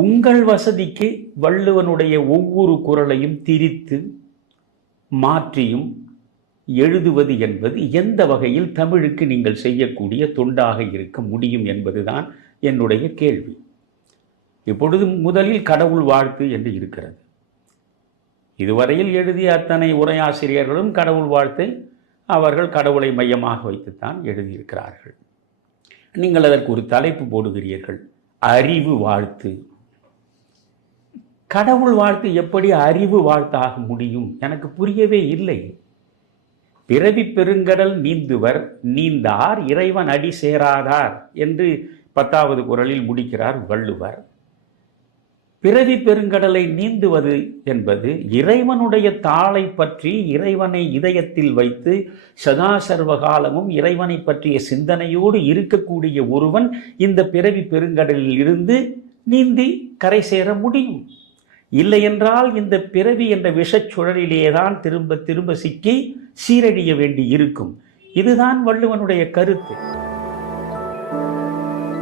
உங்கள் வசதிக்கு வள்ளுவனுடைய ஒவ்வொரு குரலையும் திரித்து மாற்றியும் எழுதுவது என்பது எந்த வகையில் தமிழுக்கு நீங்கள் செய்யக்கூடிய தொண்டாக இருக்க முடியும் என்பதுதான் என்னுடைய கேள்வி. இப்பொழுது முதலில் கடவுள் வாழ்த்து என்று இருக்கிறது. இதுவரையில் எழுதிய அத்தனை உரையாசிரியர்களும் கடவுள் வாழ்த்தை அவர்கள் கடவுளை மையமாக வைத்துத்தான் எழுதியிருக்கிறார்கள். நீங்கள் அதற்கு ஒரு தலைப்பு போடுகிறீர்கள். அறிவு வாழ்த்து. கடவுள் வாழ்த்து எப்படி அறிவு வாழ்த்தாக முடியும்? எனக்கு புரியவே இல்லை. பிறவி பெருங்கடல் நீந்துவர் நீந்தார் இறைவன் அடி சேராதார் என்று பத்தாவது குரலில் முடிக்கிறார் வள்ளுவர். பிறவி பெருங்கடலை நீந்துவது என்பது இறைவனுடைய தாளை பற்றி இறைவனை இதயத்தில் வைத்து சதா சர்வகாலமும் இறைவனை பற்றிய சிந்தனையோடு இருக்கக்கூடிய ஒருவன் இந்த பிறவி பெருங்கடலில் இருந்து நீந்தி கரை சேர முடியும். இல்லையென்றால் இந்த பிறவி என்ற விஷச்சுழலிலே தான் திரும்ப திரும்ப சிக்கி சீரழிய வேண்டி இருக்கும் இதுதான் வள்ளுவனுடைய கருத்து.